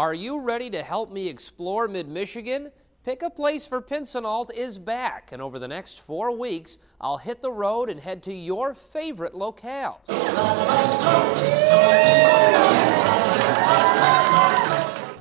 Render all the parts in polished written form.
Are you ready to help me explore Mid-Michigan? Pick a Place for Pinsonald is back, and over the next 4 weeks, I'll hit the road and head to your favorite locales.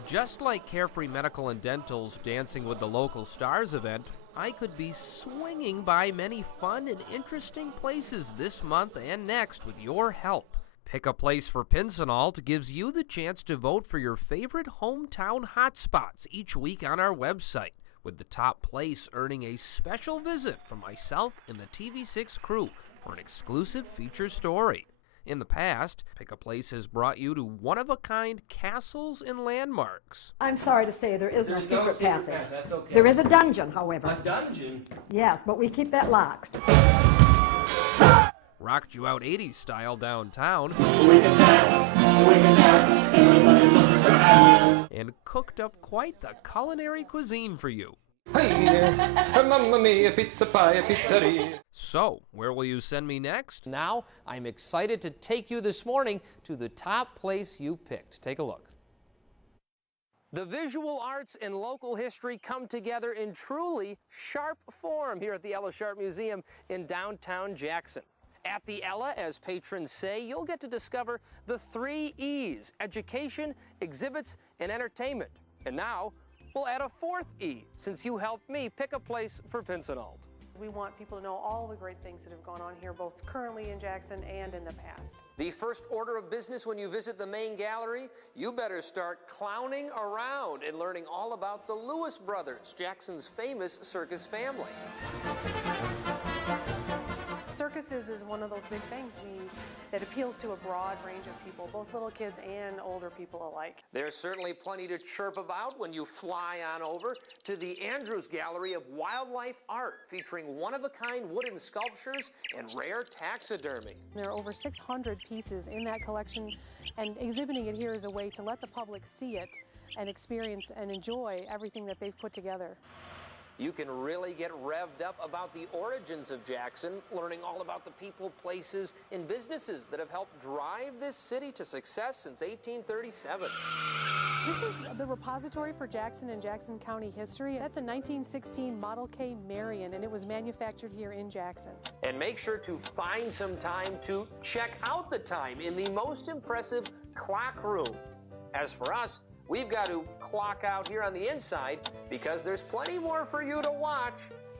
Just like Carefree Medical and Dental's Dancing with the Local Stars event, I could be swinging by many fun and interesting places this month and next with your help. Pick a Place for Pinsonald gives you the chance to vote for your favorite hometown hotspots each week on our website, with the top place earning a special visit from myself and the TV6 crew for an exclusive feature story. In the past, Pick a Place has brought you to one-of-a-kind castles and landmarks. I'm sorry to say there is no secret passage. That's okay. There is a dungeon, however. A dungeon? Yes, but we keep that locked. Rocked you out 80s style downtown. And cooked up quite the culinary cuisine for you. Hey, mamma mia, pizza pie, pizzeria. So, where will you send me next? Now, I'm excited to take you this morning to the top place you picked. Take a look. The visual arts and local history come together in truly sharp form here at the Ella Sharp Museum in downtown Jackson. At the Ella, as patrons say, you'll get to discover the 3 E's: education, exhibits, and entertainment. And now, we'll add a 4th E, since you helped me pick a place for Pinsonald. We want people to know all the great things that have gone on here, both currently in Jackson and in the past. The first order of business when you visit the main gallery, you better start clowning around and learning all about the Lewis brothers, Jackson's famous circus family. Circuses is one of those big things that appeals to a broad range of people, both little kids and older people alike. There's certainly plenty to chirp about when you fly on over to the Andrews Gallery of Wildlife Art, featuring one-of-a-kind wooden sculptures and rare taxidermy. There are over 600 pieces in that collection, and exhibiting it here is a way to let the public see it and experience and enjoy everything that they've put together. You can really get revved up about the origins of Jackson, learning all about the people, places, and businesses that have helped drive this city to success since 1837. This is the repository for Jackson and Jackson County history. That's a 1916 Model K Marion, and it was manufactured here in Jackson. And make sure to find some time to check out the time in the most impressive clock room. As for us, we've got to clock out here on the inside because there's plenty more for you to watch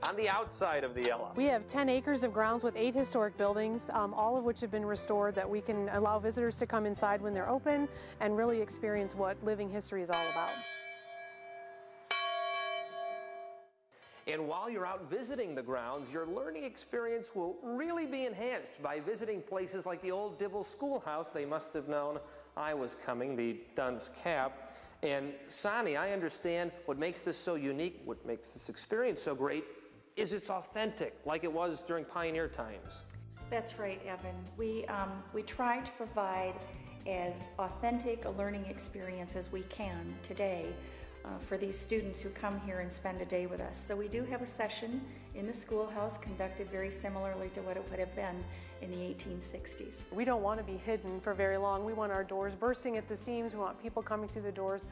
on the outside of the Ella. We have 10 acres of grounds with 8 historic buildings, all of which have been restored, that we can allow visitors to come inside when they're open and really experience what living history is all about. And while you're out visiting the grounds, your learning experience will really be enhanced by visiting places like the old Dibble Schoolhouse. They must have known I was coming, the Dunce Cap. And Sonny, I understand what makes this so unique, what makes this experience so great, is it's authentic, like it was during pioneer times. That's right, Evan. We try to provide as authentic a learning experience as we can today for these students who come here and spend a day with us. So we do have a session in the schoolhouse conducted very similarly to what it would have been in the 1860s. We don't want to be hidden for very long. We want our doors bursting at the seams. We want people coming through the doors.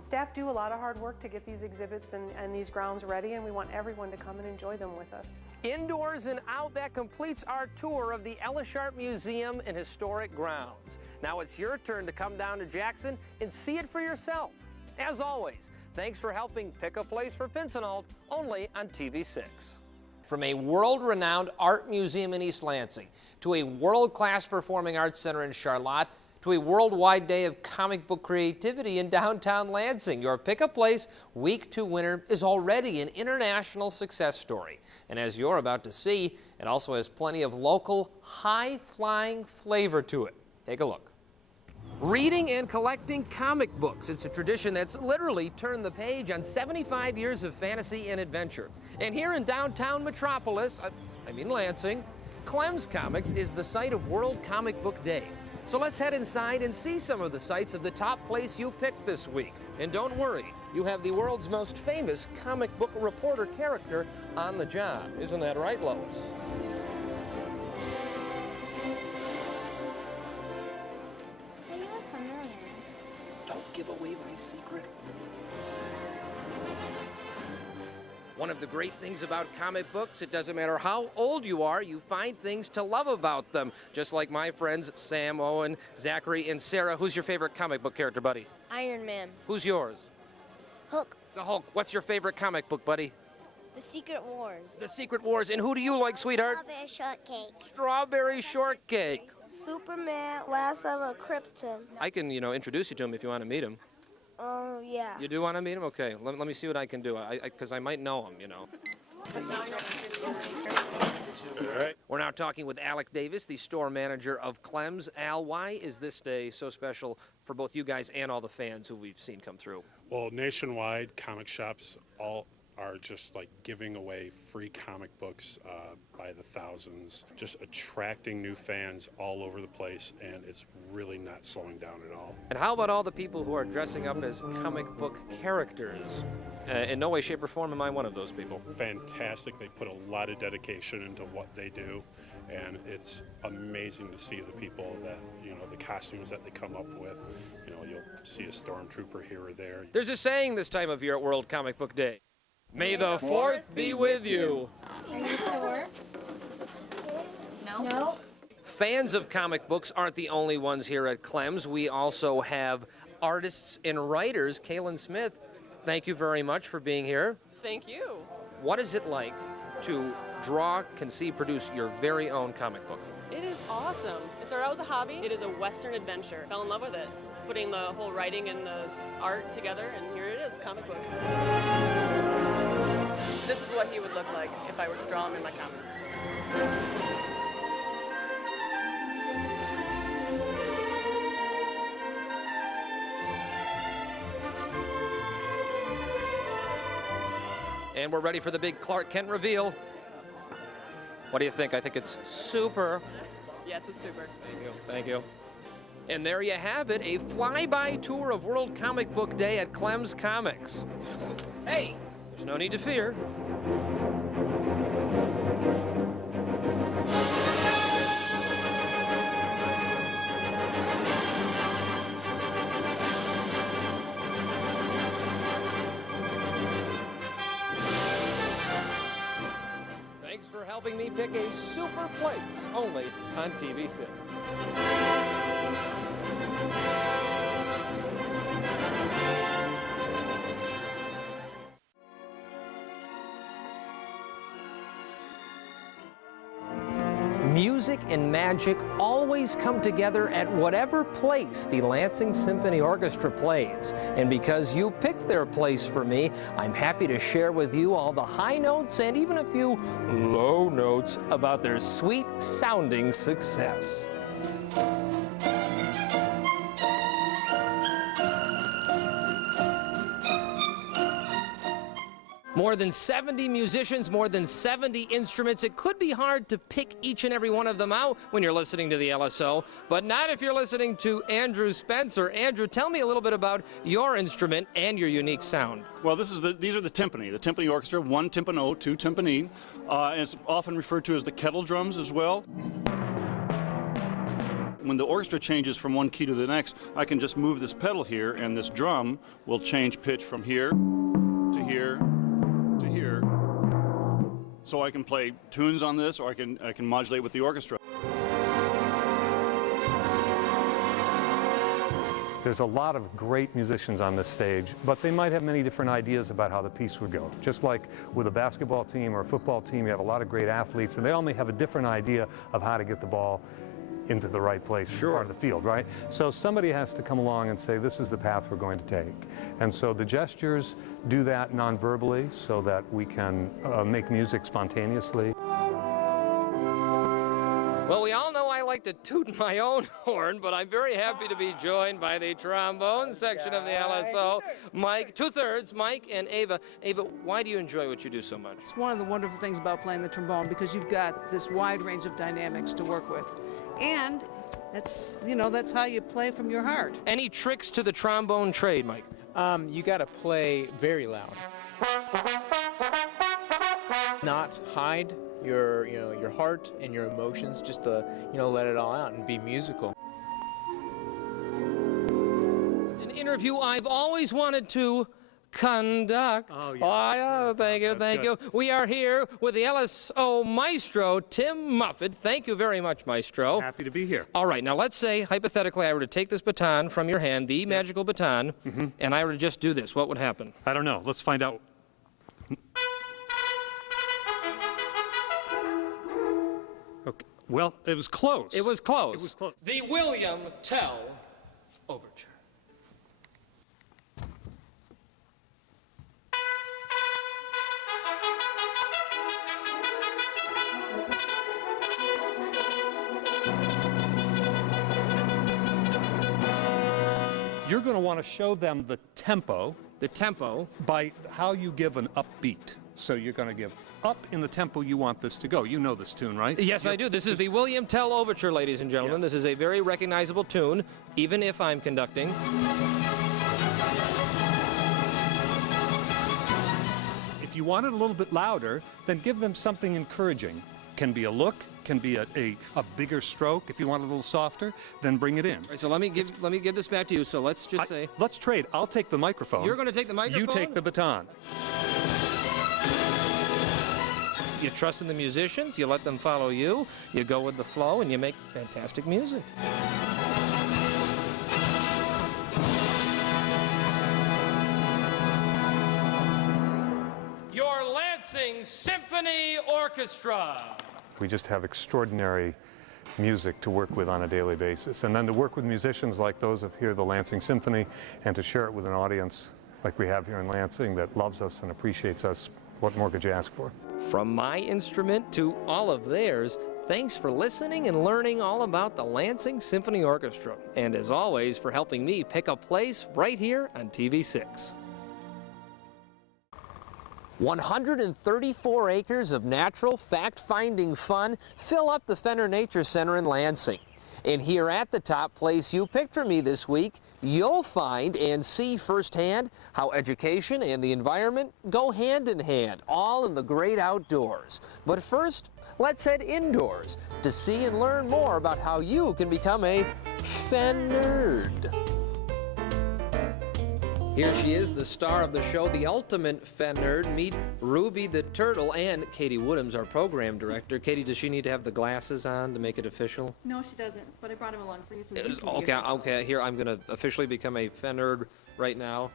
Staff do a lot of hard work to get these exhibits and these grounds ready, and we want everyone to come and enjoy them with us. Indoors and out, that completes our tour of the Ella Sharp Museum and Historic Grounds. Now it's your turn to come down to Jackson and see it for yourself. As always, thanks for helping pick a place for Pinsonald, only on TV6. From a world-renowned art museum in East Lansing, to a world-class performing arts center in Charlotte, to a worldwide day of comic book creativity in downtown Lansing, your Pick a Place Week 2 winner is already an international success story. And as you're about to see, it also has plenty of local, high-flying flavor to it. Take a look. Reading and collecting comic books. It's a tradition that's literally turned the page on 75 years of fantasy and adventure. And here in downtown Metropolis, I mean Lansing, Clem's Comics is the site of World Comic Book Day. So let's head inside and see some of the sights of the top place you picked this week. And don't worry, you have the world's most famous comic book reporter character on the job. Isn't that right, Lois? Don't give away my my secret? One of the great things about comic books, it doesn't matter how old you are, you find things to love about them. Just like my friends Sam, Owen, Zachary, and Sarah. Who's your favorite comic book character, buddy? Iron Man. Who's yours? Hook. The Hulk. What's your favorite comic book, buddy? The Secret Wars. The Secret Wars. And who do you like, sweetheart? Strawberry shortcake. Strawberry Shortcake. Superman, Last of Krypton. I can, introduce you to him if you want to meet him. Yeah. You do want to meet him? Okay, let me see what I can do, because I might know him, We're now talking with Alec Davis, the store manager of Clem's. Al, why is this day so special for both you guys and all the fans who we've seen come through? Well, nationwide, comic shops all are just like giving away free comic books by the thousands, just attracting new fans all over the place, and it's really not slowing down at all. And how about all the people who are dressing up as comic book characters? In no way, shape, or form am I one of those people. Fantastic. They put a lot of dedication into what they do, and it's amazing to see the people that, the costumes that they come up with. You'll see a stormtrooper here or there. There's a saying this time of year at World Comic Book Day. May the 4th be with you. Are you sure? No. Fans of comic books aren't the only ones here at Clem's. We also have artists and writers. Kaylin Smith, thank you very much for being here. Thank you. What is it like to draw, conceive, produce your very own comic book? It is awesome. It started out as a hobby. It is a Western adventure. Fell in love with it. Putting the whole writing and the art together, and here it is, comic book. This is what he would look like if I were to draw him in my comic. And we're ready for the big Clark Kent reveal. What do you think? I think it's super. Yes, it's super. Thank you. Thank you. And there you have it, a flyby tour of World Comic Book Day at Clem's Comics. Hey, there's no need to fear. Thanks for helping me pick a super place, only on TV6. Music and magic always come together at whatever place the Lansing Symphony Orchestra plays. And because you picked their place for me, I'm happy to share with you all the high notes and even a few low notes about their sweet sounding success. More than 70 musicians, more than 70 instruments. It could be hard to pick each and every one of them out when you're listening to the LSO, but not if you're listening to Andrew Spencer. Andrew, tell me a little bit about your instrument and your unique sound. Well, these are the timpani orchestra, one timpano, two timpani, and it's often referred to as the kettle drums as well. When the orchestra changes from one key to the next, I can just move this pedal here, and this drum will change pitch from here to here to here. So I can play tunes on this, or I can modulate with the orchestra. There's a lot of great musicians on this stage, but they might have many different ideas about how the piece would go. Just like with a basketball team or a football team, you have a lot of great athletes, and they all may have a different idea of how to get the ball into the right place, part of the field, right? So somebody has to come along and say, this is the path we're going to take. And so the gestures do that non-verbally so that we can make music spontaneously. Well, we all know I like to toot my own horn, but I'm very happy to be joined by the trombone section of the LSO. Mike, two-thirds, Mike and Ava. Ava, why do you enjoy what you do so much? It's one of the wonderful things about playing the trombone, because you've got this wide range of dynamics to work with. And that's, that's how you play from your heart. Any tricks to the trombone trade, Mike? You got to play very loud. Not hide your heart and your emotions, just to, let it all out and be musical. An interview I've always wanted to conduct. Oh, yeah. Thank you, thank you. We are here with the LSO maestro, Tim Muffet. Thank you very much, maestro. Happy to be here. All right, now let's say, hypothetically, I were to take this baton from your hand, the magical baton, and I were to just do this. What would happen? I don't know. Let's find out. Okay. Well, it was close. It was close. It was close. The William Tell Overture. You're going to want to show them the tempo. The tempo. By how you give an upbeat. So you're going to give up in the tempo you want this to go. You know this tune, right? Yes, I do. This is the William Tell Overture, ladies and gentlemen. This is a very recognizable tune, even if I'm conducting. If you want it a little bit louder, then give them something encouraging. Can be a look, can be a bigger stroke. If you want it a little softer, then bring it in. All right, so let me give this back to you. So let's just say. Let's trade. I'll take the microphone. You're going to take the microphone? You take the baton. You trust in the musicians, you let them follow you, you go with the flow, and you make fantastic music. Your Lansing Symphony Orchestra. We just have extraordinary music to work with on a daily basis. And then to work with musicians like those of here, the Lansing Symphony, and to share it with an audience like we have here in Lansing that loves us and appreciates us, what more could you ask for? From my instrument to all of theirs, thanks for listening and learning all about the Lansing Symphony Orchestra. And as always, for helping me pick a place right here on TV6. 134 acres of natural fact-finding fun fill up the Fenner Nature Center in Lansing. And here at the top place you picked for me this week, you'll find and see firsthand how education and the environment go hand in hand, all in the great outdoors. But first, let's head indoors to see and learn more about how you can become a Fen-nerd. Here she is, the star of the show, the ultimate Fen-nerd. Meet Ruby the Turtle and Katie Woodhams, our program director. Katie, does she need to have the glasses on to make it official? No, she doesn't, but I brought him along for you. So you can Okay, okay, here, I'm going to officially become a Fen-nerd right now.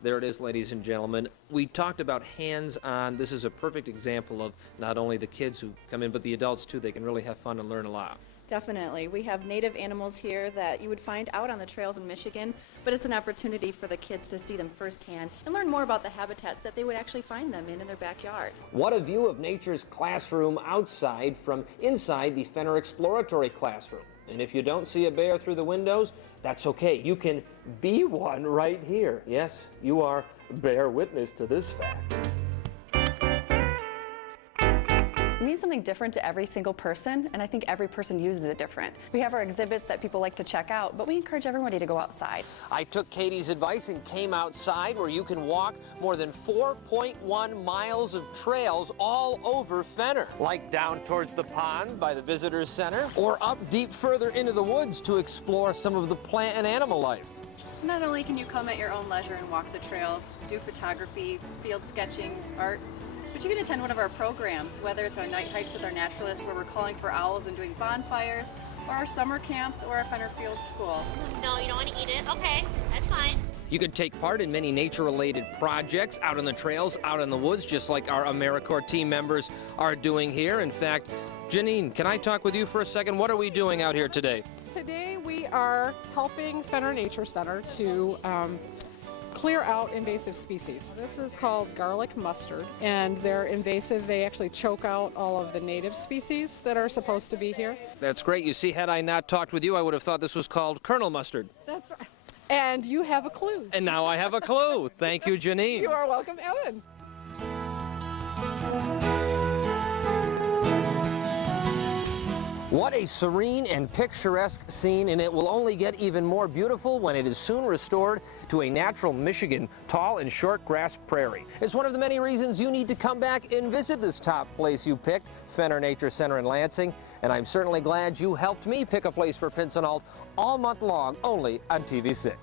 There it is, ladies and gentlemen. We talked about hands-on. This is a perfect example of not only the kids who come in, but the adults too. They can really have fun and learn a lot. Definitely. We have native animals here that you would find out on the trails in Michigan, but it's an opportunity for the kids to see them firsthand and learn more about the habitats that they would actually find them in their backyard. What a view of nature's classroom outside from inside the Fenner Exploratory Classroom. And if you don't see a bear through the windows, that's okay. You can be one right here. Yes, you are bear witness to this fact. It means something different to every single person, and I think every person uses it different. We have our exhibits that people like to check out, but we encourage everybody to go outside. I took Katie's advice and came outside where you can walk more than 4.1 miles of trails all over Fenner, like down towards the pond by the Visitors Center, or up deep further into the woods to explore some of the plant and animal life. Not only can you come at your own leisure and walk the trails, do photography, field sketching, art, but you can attend one of our programs, whether it's our night hikes with our naturalists where we're calling for owls and doing bonfires, or our summer camps, or our Fenner Field School. No, you don't want to eat it? Okay, that's fine. You can take part in many nature-related projects out on the trails, out in the woods, just like our AmeriCorps team members are doing here. In fact, Janine, can I talk with you for a second? What are we doing out here today? Today we are helping Fenner Nature Center to clear out invasive species. This is called garlic mustard, and they're invasive. They actually choke out all of the native species that are supposed to be here. That's great. You see, had I not talked with you, I would have thought this was called Colonel Mustard. That's right. And you have a clue. And now I have a clue. Thank you, Janine. You are welcome, Ellen. What a serene and picturesque scene, and it will only get even more beautiful when it is soon restored to a natural Michigan tall and short grass prairie. It's one of the many reasons you need to come back and visit this top place you picked, Fenner Nature Center in Lansing, and I'm certainly glad you helped me pick a place for Pinson-Alt all month long, only on TV6.